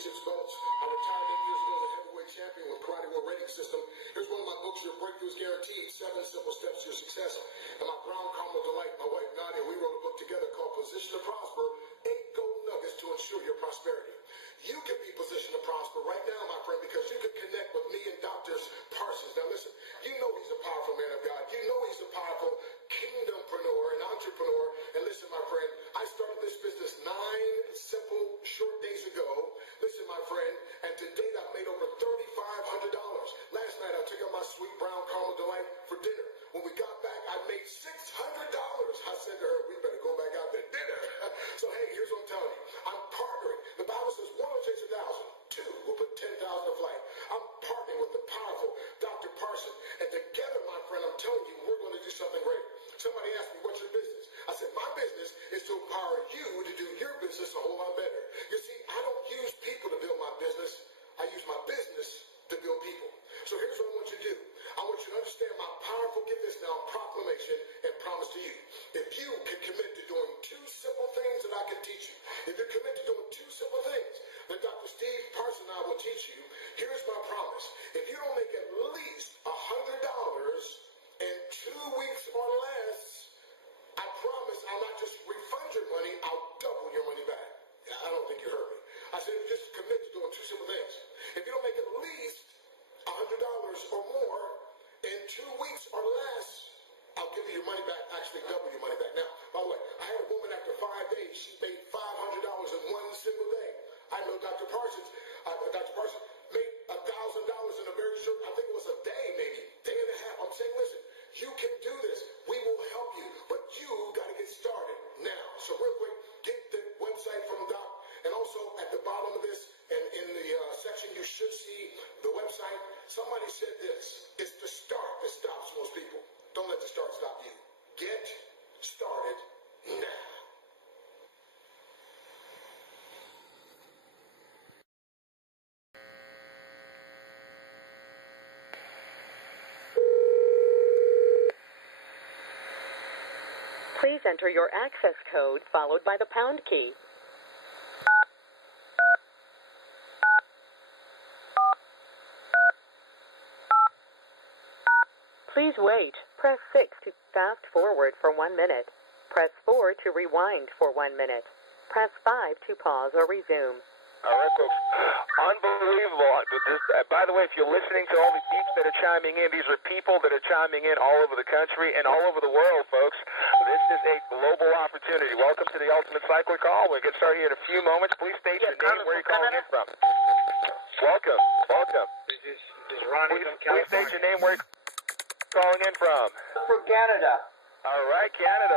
championships belts. I retired 8 years ago as a heavyweight champion with Karate World rating system. Here's one of my books, Your Breakthrough is Guaranteed, 7 Simple Steps to Your Success. And my brown caramel delight, my wife Nadia, we wrote a book together called Position to Prosper, 8 Golden Nuggets to Ensure Your Prosperity. You can be positioned to prosper right now, my friend, because you can connect with me and Dr. Parsons. Now listen, you know he's a powerful man of God. You know he's a powerful kingdompreneur and entrepreneur. And listen, my friend, I started this business 9 simple short days ago. Listen, my friend, and to date I've made over $3,500. Last night I took out my sweet brown caramel delight for dinner. When we got back, I made $600. I said to her, we better go back out to dinner. So hey, here's what I'm telling you. I'm partnering. The Bible says one will chase 1,000, 2 will put 10,000 to flight. I'm partnering with the powerful Dr. Parsons, and together, my friend, I'm telling you, we're going to do something great. Somebody asked me, what's your business? I said, my business is to empower you to do your business a whole lot better. You see, I don't use people to build my business. I use my business to build people. So here's what I want you to do. I want you to understand my powerful, get this now, proclamation and promise to you. If you can commit to doing 2 simple things that I can teach you, if you're committed to doing 2 simple things that Dr. Steve Parsons and I will teach you, here's my promise. If you don't make at least $100 in 2 weeks or less, I promise I'll not just refund your money, I'll double your money back. I don't think you heard me. I said, just commit to doing 2 simple things. If you don't make at least $100 or more in 2 weeks or less, I'll give you your money back, actually double your money back. Now, by the way, I had a woman after 5 days, she made $500 in 1 single day. I know Dr. Parsons made $1,000 in a very short, I think it was a day maybe, day and a half. I'm saying, listen, you can do this. We will help you, but you got to get started now. So real quick, get the website from Doc, and also at the bottom of this, and in the section you should see the website. Somebody said this, it's the start that stops most people. Don't let the start stop you. Get started now. Please enter your access code followed by the pound key. Please wait. Press 6 to fast forward for 1 minute. Press 4 to rewind for 1 minute. Press 5 to pause or resume. All right, folks. Unbelievable. By the way, if you're listening to all the beeps that are chiming in, these are people that are chiming in all over the country and all over the world, folks. This is a global opportunity. Welcome to the Ultimate Cycler Call. We'll get started here in a few moments. Please state your name, where you're calling in from. Welcome. This is Ronnie from Please California. state your name, where you're calling in from. From Canada. All right, Canada.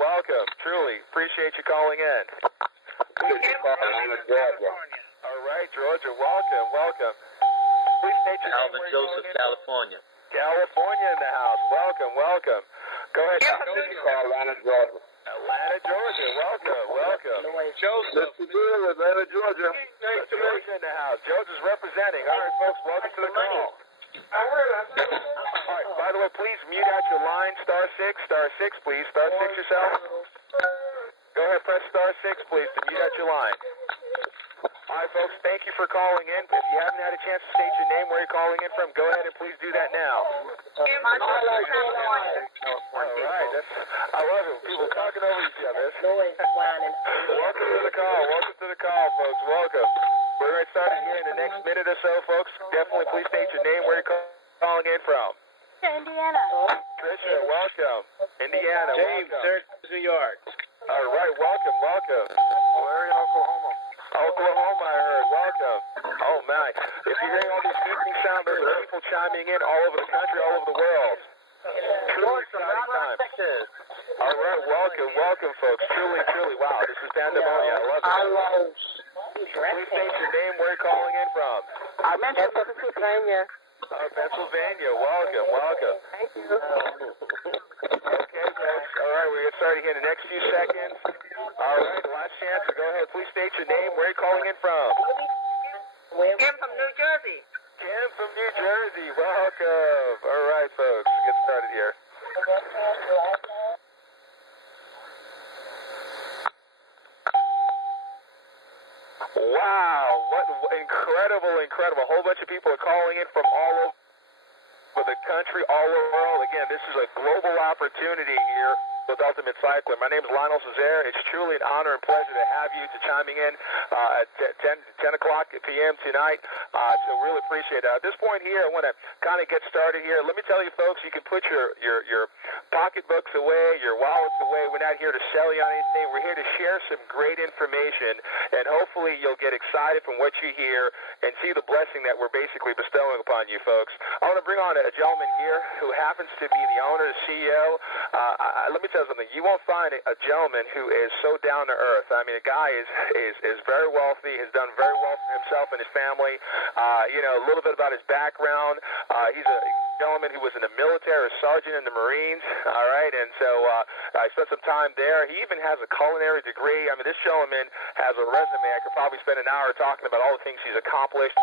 Welcome. Truly appreciate you calling in. Georgia. All right, Georgia. Welcome. Please state your name, where you're Joseph, calling in. California. California in the house. Welcome. Go ahead. Atlanta, Georgia. Atlanta, Georgia. Welcome. Joseph. Atlanta, Georgia. Georgia in the house. Georgia's representing. All right, folks. Welcome to the call. All right. By the way, please mute out your line. Star six, please. Star 6 yourself. Go ahead, press star 6, please, to mute out your line. All right, folks, thank you for calling in. If you haven't had a chance to state your name, where you're calling in from, go ahead and please do that now. All right, I love it. People talking over each other. Welcome to the call, folks. Welcome. We're going to start here in the next minute or so, folks. Definitely please state your name, where you're calling in from. Indiana. Trisha, welcome. Indiana, James, welcome. New York. All right, welcome. We're in Oklahoma. Oklahoma, I heard. Welcome. Oh, my. If you're hearing all these beeping sounds, there's people chiming in all over the country, all over the world. Truly exciting time. All right, welcome, folks. Truly. Wow, this is pandemonium. I love it. Please state your name, where you're calling in from. I'm in Pennsylvania. Pennsylvania. Welcome. Thank you. Okay, folks. All right, we're going to start here in the next few seconds. All right, last chance. So go ahead. Please state your name. Where are you calling in from? Kim from New Jersey. Kim from New Jersey. Welcome. All right, folks. We'll get started here. Wow. Incredible. A whole bunch of people are calling in from all over the country, all over the world. Again, this is a global opportunity here with Ultimate Cycling. My name is Lionel Cesare. It's truly an honor and pleasure to have you chiming in at 10 o'clock p.m. tonight. So really appreciate it. At this point here, I want to kind of get started here. Let me tell you, folks, you can put your pocketbooks away, your wallets away. We're not here to sell you on anything. We're here to share some great information, and hopefully you'll get excited from what you hear and see the blessing that we're basically bestowing upon you, folks. I want to bring on a gentleman here who happens to be the owner, the CEO. Let me tell you something. You won't find a gentleman who is so down to earth. I mean, the guy is very wealthy, has done very well for himself and his family. A little bit about his background. He's a gentleman who was in the military, a sergeant in the Marines, all right, and so I spent some time there. He even has a culinary degree. I mean, this gentleman has a resume. I could probably spend an hour talking about all the things he's accomplished,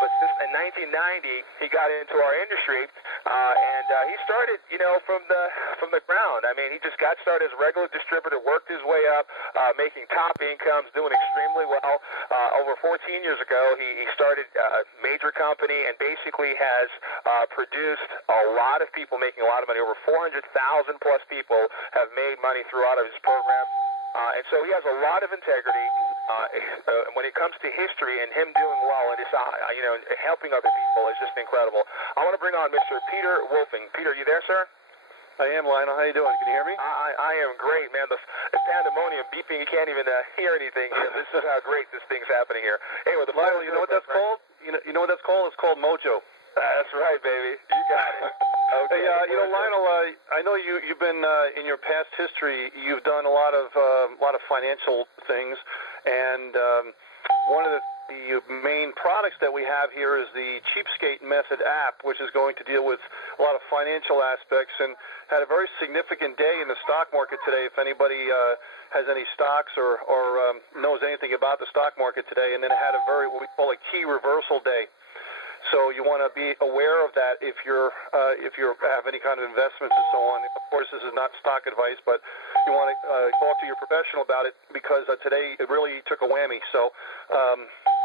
but since in 1990, he got into our industry, and he started, from the ground. I mean, he just got started as a regular distributor, worked his way up, making top incomes, doing extremely well. Over 14 years ago, he started a major company and basically has produced a lot of people making a lot of money. Over 400,000 plus people have made money throughout his program. And so he has a lot of integrity when it comes to history, and him doing well and helping other people is just incredible. I want to bring on Mr. Peter Wolfing. Peter, are you there, sir? I am, Lionel. How you doing? Can you hear me? I am great, man. The pandemonium beeping, you can't even hear anything here. This is how great this thing's happening here. Anyway, Lionel, you know what that's called? You know what that's called? It's called mojo. That's right, baby. You got it. Okay. Hey, Lionel, I know you've been in your past history. You've done a lot of financial things, and one of the main products that we have here is the Cheapskate Method app, which is going to deal with a lot of financial aspects, and had a very significant day in the stock market today. If anybody has any stocks or knows anything about the stock market today, and then it had what we call a key reversal day. So you want to be aware of that if you have any kind of investments and so on. Of course, this is not stock advice, but you want to talk to your professional about it, because today it really took a whammy. So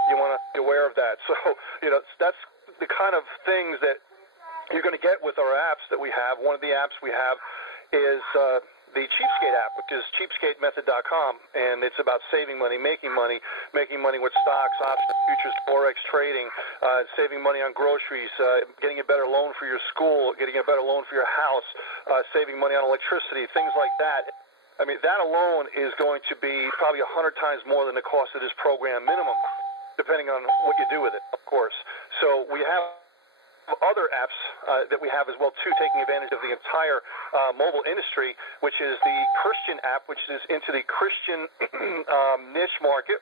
you want to be aware of that. So that's the kind of things that you're going to get with our apps that we have. One of the apps we have is the Cheapskate app, which is cheapskatemethod.com, and it's about saving money, making money with stocks, options, futures, forex trading, saving money on groceries, getting a better loan for your school, getting a better loan for your house, saving money on electricity, things like that. I mean, that alone is going to be probably 100 times more than the cost of this program minimum, depending on what you do with it, of course. So we have other apps that we have as well too, taking advantage of the entire mobile industry, which is the Christian app, which is into the Christian niche market,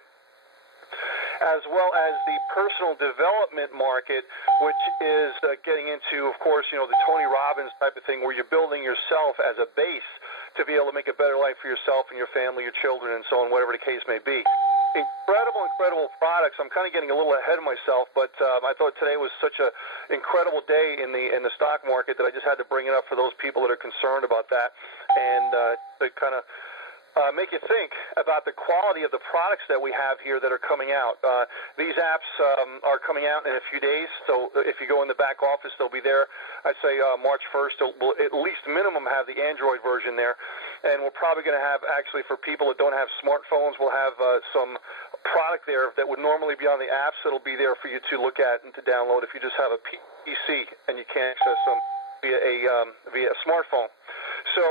as well as the personal development market, which is getting into, of course, the Tony Robbins type of thing, where you're building yourself as a base to be able to make a better life for yourself and your family, your children, and so on, whatever the case may be. Incredible products. I'm kind of getting a little ahead of myself, but I thought today was such an incredible day in the stock market that I just had to bring it up for those people that are concerned about that, and to kind of make you think about the quality of the products that we have here that are coming out. These apps are coming out in a few days, so if you go in the back office, they'll be there. I'd say March 1st, we'll at least minimum have the Android version there, and we're probably going to have, actually, for people that don't have smartphones, we'll have some product there that would normally be on the apps that'll be there for you to look at and to download if you just have a PC and you can't access them via a smartphone. So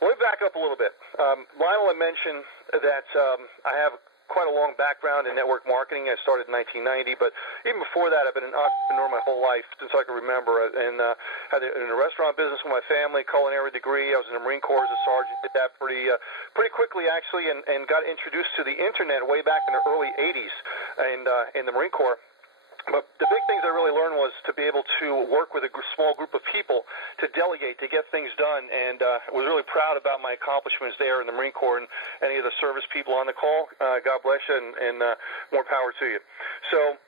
let me back up a little bit. Lionel had mentioned that I have quite a long background in network marketing. I started in 1990, but even before that, I've been an entrepreneur my whole life since I can remember. And had in a restaurant business with my family, culinary degree. I was in the Marine Corps as a sergeant. Did that pretty quickly, actually, and got introduced to the internet way back in the early 80s and in the Marine Corps. But the big things I really learned was to be able to work with a small group of people, to delegate, to get things done, and I was really proud about my accomplishments there in the Marine Corps. And any of the service people on the call, God bless you, and more power to you. So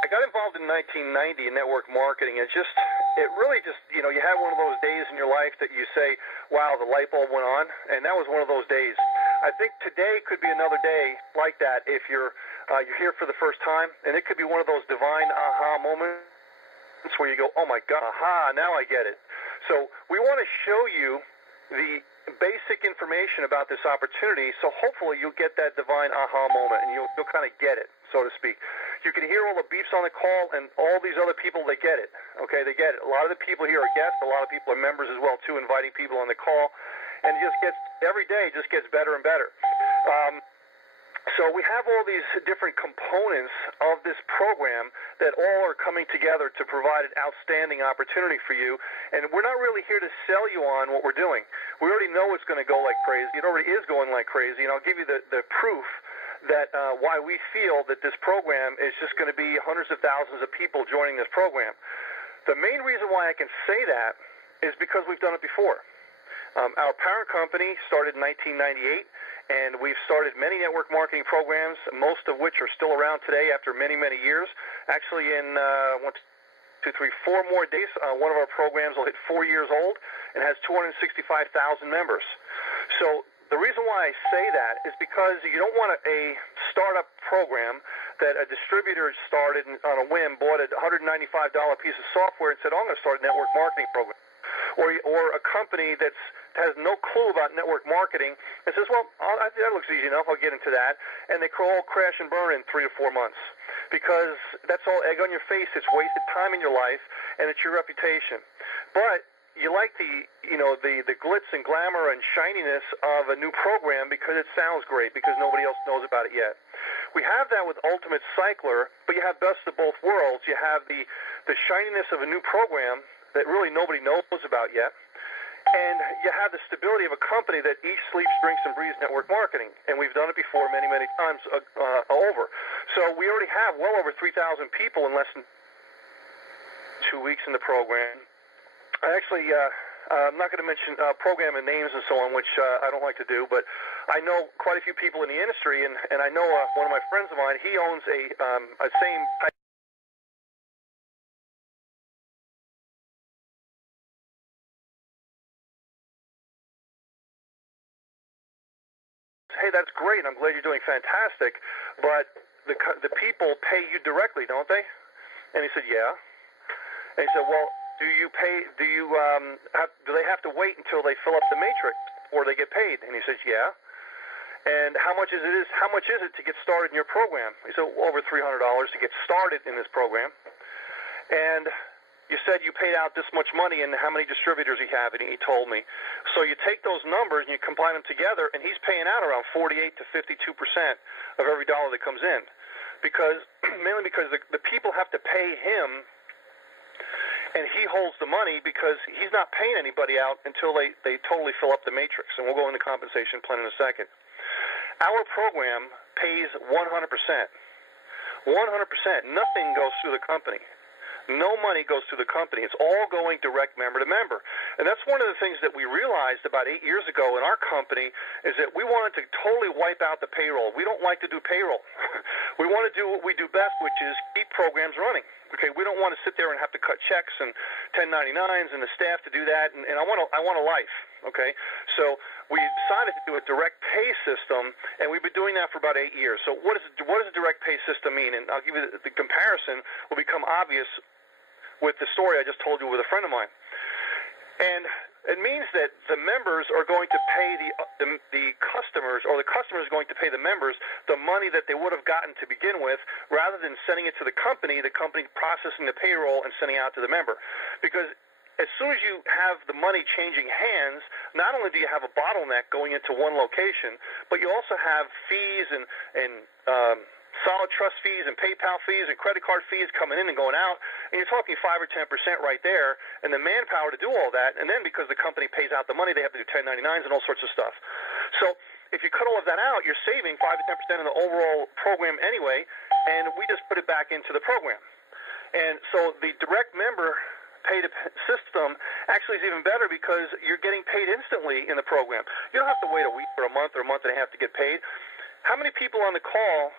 I got involved in 1990 in network marketing, and it really just, you have one of those days in your life that you say, wow, the light bulb went on, and that was one of those days. I think today could be another day like that if you're you're here for the first time, and it could be one of those divine aha moments where you go, oh my God, aha, now I get it. So we want to show you the basic information about this opportunity, so hopefully you'll get that divine aha moment, and you'll kind of get it, so to speak. You can hear all the beeps on the call, and all these other people, they get it. Okay, they get it. A lot of the people here are guests. A lot of people are members as well, too, inviting people on the call. And it just gets, every day just gets better and better. So we have all these different components of this program that all are coming together to provide an outstanding opportunity for you. And we're not really here to sell you on what we're doing. We already know it's going to go like crazy. It already is going like crazy. And I'll give you the proof that why we feel that this program is just going to be hundreds of thousands of people joining this program. The main reason why I can say that is because we've done it before. Our parent company started in 1998, and we've started many network marketing programs, most of which are still around today after many, many years. Actually, in 4 more days, one of our programs will hit 4 years old and has 265,000 members. So the reason why I say that is because you don't want a startup program that a distributor started on a whim, bought a $195 piece of software and said, oh, I'm going to start a network marketing program. Or a company that has no clue about network marketing and says, well, that looks easy enough, I'll get into that. And they all crash and burn in 3 to 4 months. Because that's all egg on your face. It's wasted time in your life, and it's your reputation. But you like the glitz and glamour and shininess of a new program because it sounds great, because nobody else knows about it yet. We have that with Ultimate Cycler, but you have best of both worlds. You have the shininess of a new program that really nobody knows about yet, and you have the stability of a company that eats, sleeps, drinks, and breathes network marketing. And we've done it before many, many times over. So we already have well over 3,000 people in less than 2 weeks in the program. Actually, I'm not going to mention program and names and so on, which I don't like to do, but I know quite a few people in the industry, and I know one of my friends of mine, he owns a same type. Hey, that's great. I'm glad you're doing fantastic, but the people pay you directly, don't they? And he said, yeah. And he said, well, do they have to wait until they fill up the matrix before they get paid? And he says, yeah. And how much is it to get started in your program? He said, well, over $300 to get started in this program. And you said you paid out this much money, and how many distributors you have, and he told me. So you take those numbers and you combine them together, and he's paying out around 48 to 52% of every dollar that comes in, mainly because the people have to pay him, and he holds the money because he's not paying anybody out until they totally fill up the matrix, and we'll go into compensation plan in a second. Our program pays 100%. 100%. Nothing goes through the company. No money goes through the company. It's all going direct member to member. And that's one of the things that we realized about 8 years ago in our company is that we wanted to totally wipe out the payroll. We don't like to do payroll. We want to do what we do best, which is keep programs running. Okay, we don't want to sit there and have to cut checks and 1099s and the staff to do that. And I want a life. Okay, so we decided to do a direct pay system, and we've been doing that for about 8 years. So what does a direct pay system mean? And I'll give you the comparison will become obvious with the story I just told you with a friend of mine. And it means that the members are going to pay the customers, or the customers are going to pay the members the money that they would have gotten to begin with, rather than sending it to the company processing the payroll and sending out to the member. Because as soon as you have the money changing hands, not only do you have a bottleneck going into one location, but you also have fees and solid trust fees and PayPal fees and credit card fees coming in and going out, and you're talking 5 or 10% right there, and the manpower to do all that, and then because the company pays out the money, they have to do 1099s and all sorts of stuff. So if you cut all of that out, you're saving 5 to 10% in the overall program anyway, and we just put it back into the program. And so the direct member paid system actually is even better because you're getting paid instantly in the program. You don't have to wait a week or a month and a half to get paid. How many people on the call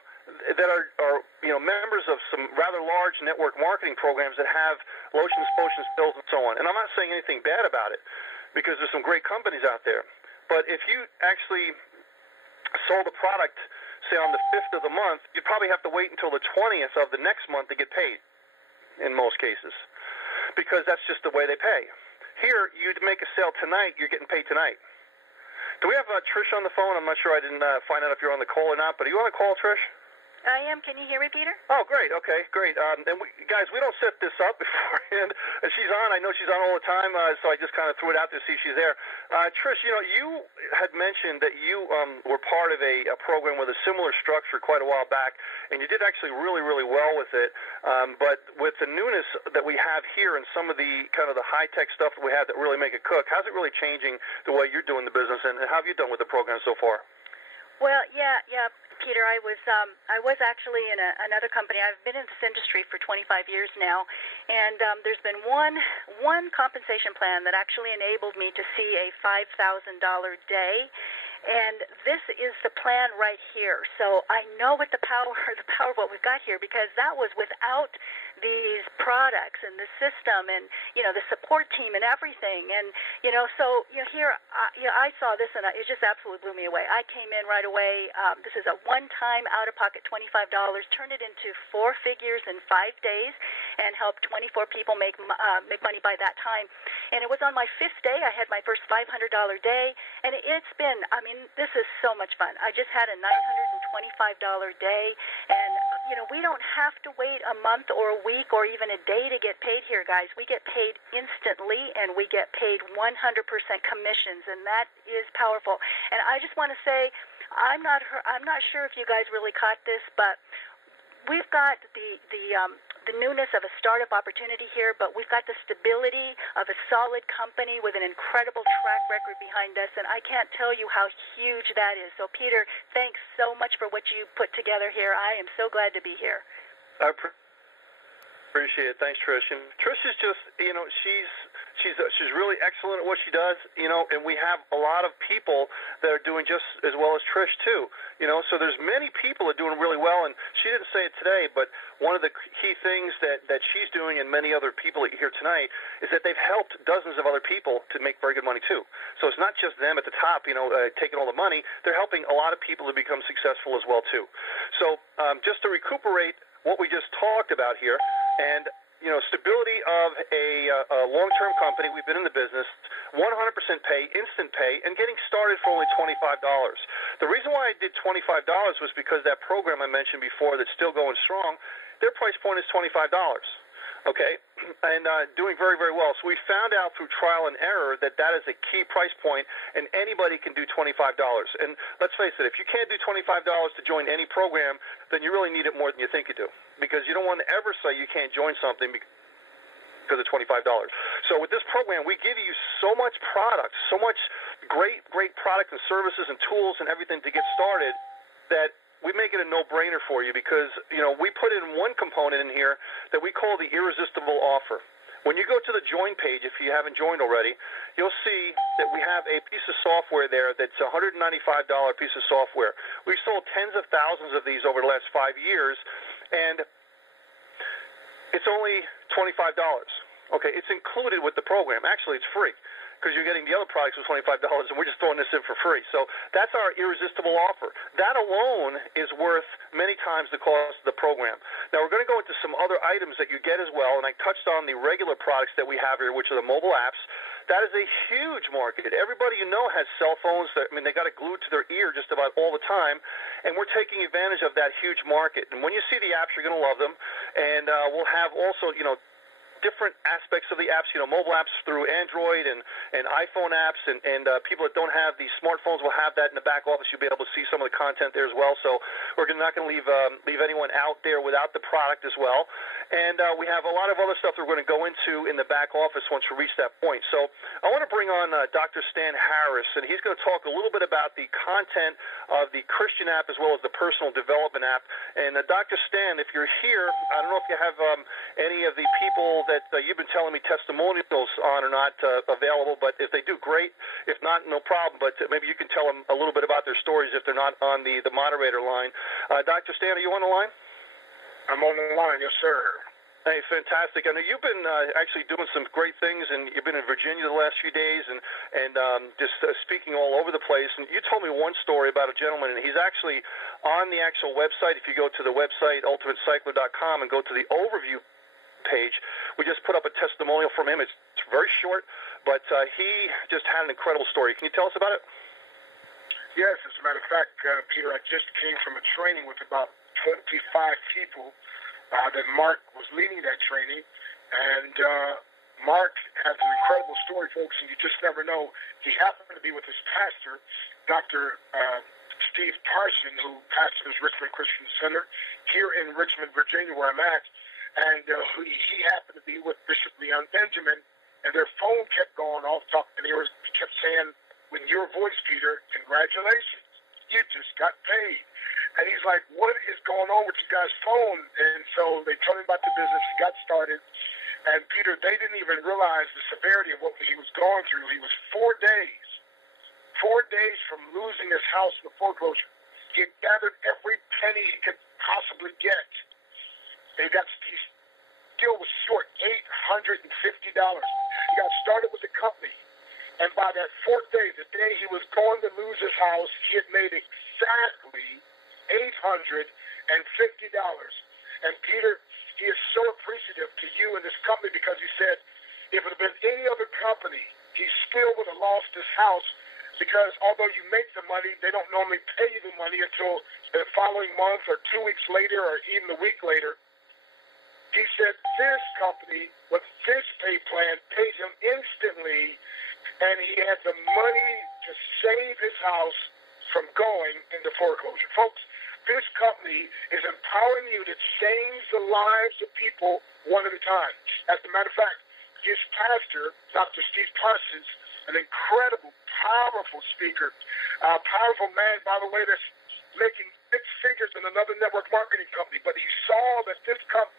that are members of some rather large network marketing programs that have lotions, potions, pills, and so on? And I'm not saying anything bad about it, because there's some great companies out there. But if you actually sold a product say on the 5th of the month, you'd probably have to wait until the 20th of the next month to get paid in most cases, because that's just the way they pay. Here, you'd make a sale tonight, you're getting paid tonight. Do we have Trish on the phone? I'm not sure. I didn't find out if you're on the call or not, but are you on the call, Trish? I am. Can you hear me, Peter? Oh, great. Okay, great. And guys, we don't set this up beforehand. She's on. I know she's on all the time, so I just kind of threw it out there to see if she's there. Trish, you had mentioned that you were part of a program with a similar structure quite a while back, and you did actually really, really well with it. But with the newness that we have here and some of the kind of the high-tech stuff that we have that really make it cook, how's it really changing the way you're doing the business, and how have you done with the program so far? Well, yeah, Peter. I was actually in another company. I've been in this industry for 25 years now, and there's been one compensation plan that actually enabled me to see a $5,000 day. And this is the plan right here. So I know what the power of what we've got here, because that was without these products and the system and, the support team and everything. And, so, here, I saw this and it just absolutely blew me away. I came in right away. This is a one-time out-of-pocket $25, turned it into 4 figures in 5 days and helped 24 people make money by that time. And it was on my 5th day. I had my first $500 day. And it's been, this is so much fun. I just had a $925 day, and we don't have to wait a month or a week or even a day to get paid here, guys. We get paid instantly, and we get paid 100% commissions, and that is powerful. And I just want to say, I'm not sure if you guys really caught this, but we've got the newness of a startup opportunity here, but we've got the stability of a solid company with an incredible track record behind us, and I can't tell you how huge that is. So, Peter, thanks so much for what you put together here. I am so glad to be here. I appreciate it. Thanks, Trish. And Trish is just, she's really excellent at what she does, and we have a lot of people that are doing just as well as Trish, too. So there's many people that are doing really well, and she didn't say it today, but one of the key things that she's doing and many other people that you hear tonight is that they've helped dozens of other people to make very good money, too. So it's not just them at the top, taking all the money. They're helping a lot of people to become successful as well, too. So just to recuperate what we just talked about here, and stability of a long-term company. We've been in the business, 100% pay, instant pay, and getting started for only $25. The reason why I did $25 was because that program I mentioned before that's still going strong, their price point is $25. Okay, and doing very, very well. So we found out through trial and error that is a key price point, and anybody can do $25. And let's face it, if you can't do $25 to join any program, then you really need it more than you think you do, because you don't want to ever say you can't join something because of $25. So with this program, we give you so much product, so much great product and services and tools and everything to get started that we make it a no-brainer for you, because, we put in one component in here that we call the irresistible offer. When you go to the join page, if you haven't joined already, you'll see that we have a piece of software there that's a $195 piece of software. We've sold tens of thousands of these over the last 5 years, and it's only $25. Okay, it's included with the program. Actually, it's free, because you're getting the other products for $25, and we're just throwing this in for free. So that's our irresistible offer. That alone is worth many times the cost of the program. Now, we're going to go into some other items that you get as well, and I touched on the regular products that we have here, which are the mobile apps. That is a huge market. Everybody has cell phones. They got it glued to their ear just about all the time, and we're taking advantage of that huge market. And when you see the apps, you're going to love them, and we'll have also, different aspects of the apps, mobile apps through Android and iPhone apps, and people that don't have these smartphones will have that in the back office. You'll be able to see some of the content there as well. So we're not going to leave anyone out there without the product as well. And we have a lot of other stuff that we're going to go into in the back office once we reach that point. So I want to bring on Dr. Stan Harris, and he's going to talk a little bit about the content of the Christian app as well as the personal development app. And Dr. Stan, if you're here, I don't know if you have any of the people that you've been telling me testimonials on or not available, but if they do, great. If not, no problem. But maybe you can tell them a little bit about their stories if they're not on the moderator line. Dr. Stan, are you on the line? I'm on the line, yes, sir. Hey, fantastic. I know you've been actually doing some great things, and you've been in Virginia the last few days and just speaking all over the place. And you told me one story about a gentleman, and he's actually on the actual website. If you go to the website, ultimatecycler.com, and go to the overview page, we just put up a testimonial from him. It's very short, but he just had an incredible story. Can you tell us about it? Yes, as a matter of fact, Peter, I just came from a training with about 25 people. That Mark was leading that training, and Mark has an incredible story, folks, and you just never know. He happened to be with his pastor, Dr. Steve Parson, who pastors Richmond Christian Center here in Richmond, Virginia, where I'm at, and he happened to be with Bishop Leon Benjamin, and their phone kept going off, and he kept saying, "With your voice, Peter, congratulations, you just got paid." And he's like, "What is going on with you guys' phone?" And so they told him about the business. He got started. And Peter, they didn't even realize the severity of what he was going through. He was 4 days from losing his house in the foreclosure. He had gathered every penny he could possibly get. He still was short $850. He got started with the company. And by that 4th day, the day he was going to lose his house, he had made exactly $850. And Peter, he is so appreciative to you and this company because he said, if it had been any other company, he still would have lost his house because although you make the money, they don't normally pay you the money until the following month or 2 weeks later or even a week later. He said this company with this pay plan pays him instantly, and he had the money to save his house from going into foreclosure. Folks, this company is empowering you to change the lives of people one at a time. As a matter of fact, his pastor, Dr. Steve Parsons, an incredible, powerful speaker, a powerful man, by the way, that's making 6 figures in another network marketing company, but he saw that this company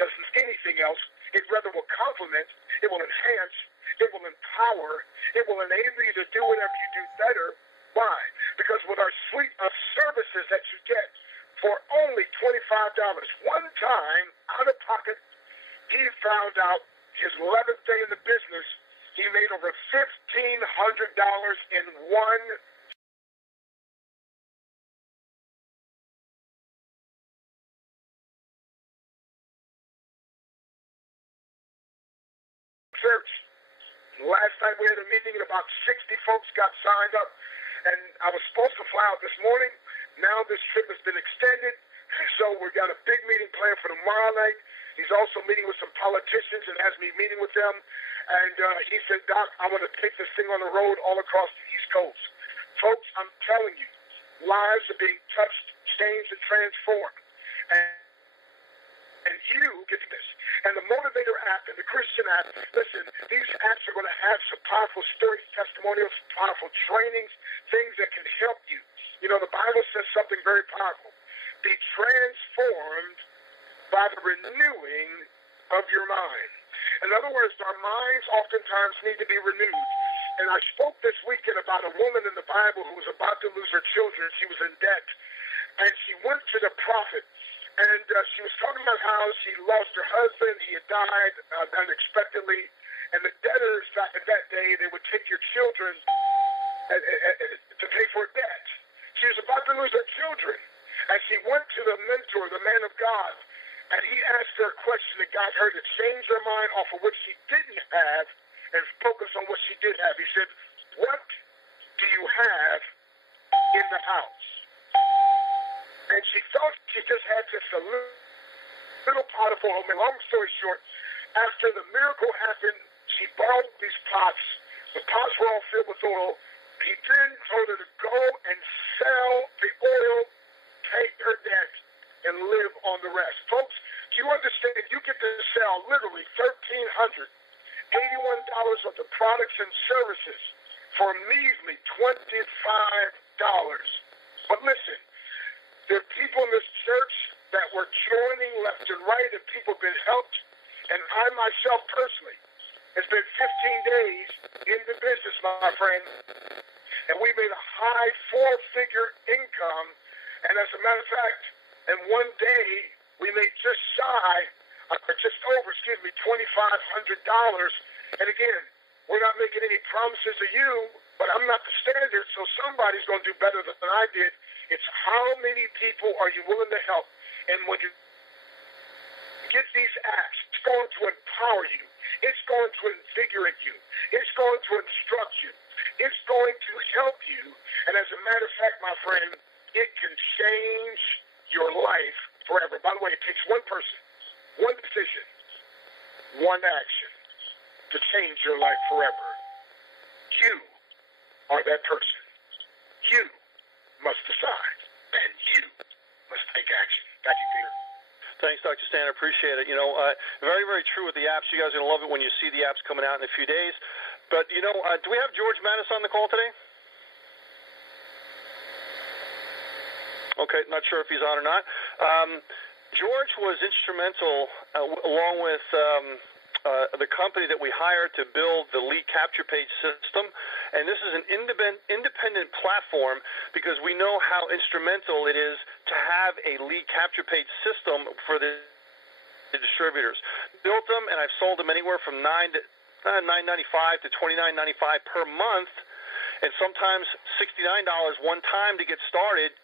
doesn't anything else. It rather will complement, it will enhance, it will empower, it will enable you to do whatever you do better. Why? Because with our suite of services that you get for only $25, one time, out of pocket, he found out his 11th day in the business, he made over $1,500 in one church. Last night we had a meeting and about 60 folks got signed up. And I was supposed to fly out this morning. Now this trip has been extended. So we got a big meeting planned for tomorrow night. He's also meeting with some politicians and has me meeting with them. And he said, "Doc, I want to take this thing on the road all across the East Coast." Folks, I'm telling you, lives are being touched, changed, and transformed. And you get this. And the Motivator app and the Christian app, listen, these apps are going to have some powerful stories, testimonials, powerful trainings, things that can help you. You know, the Bible says something very powerful. Be transformed by the renewing of your mind. In other words, our minds oftentimes need to be renewed. And I spoke this weekend about a woman in the Bible who was about to lose her children. She was in debt. And she went to the prophet. And she was talking about how she lost her husband. He had died unexpectedly. And the debtors back in that day, they would take your children to pay for a debt. She was about to lose her children. And she went to the mentor, the man of God. And he asked her a question that got her to change her mind off of what she didn't have and focus on what she did have. He said, "What do you have in the house?" And she thought she just had just a little pot of oil. Long story short, after the miracle happened, she bought these pots. The pots were all filled with oil. He then told her to go and sell the oil, pay her debt, and live on the rest. Folks, do you understand? You get to sell literally $1,381 worth of products and services for a measly $25. But listen, there are people in this church that were joining left and right, and people have been helped. And I myself personally, it's been 15 days in the business, my friend, and we made a high 4-figure income. And as a matter of fact, in one day, we made just over $2,500. And again, we're not making any promises to you, but I'm not the standard, so somebody's going to do better than I did. It's how many people are you willing to help? And when you get these acts, it's going to empower you. It's going to invigorate you. It's going to instruct you. It's going to help you. And as a matter of fact, my friend, it can change your life forever. By the way, it takes one person, one decision, one action to change your life forever. You are that person. You must decide, and you must take action. Thank you, Peter. Thanks, Dr. Stan. I appreciate it. Very, very true with the apps. You guys are going to love it when you see the apps coming out in a few days. But, do we have George Mattis on the call today? Okay, not sure if he's on or not. George was instrumental, along with the company that we hired to build the lead capture page system. And this is an independent platform because we know how instrumental it is to have a lead capture page system for the distributors. Built them, and I've sold them anywhere from $9.95 to $29.95 per month, and sometimes $69 one time to get started.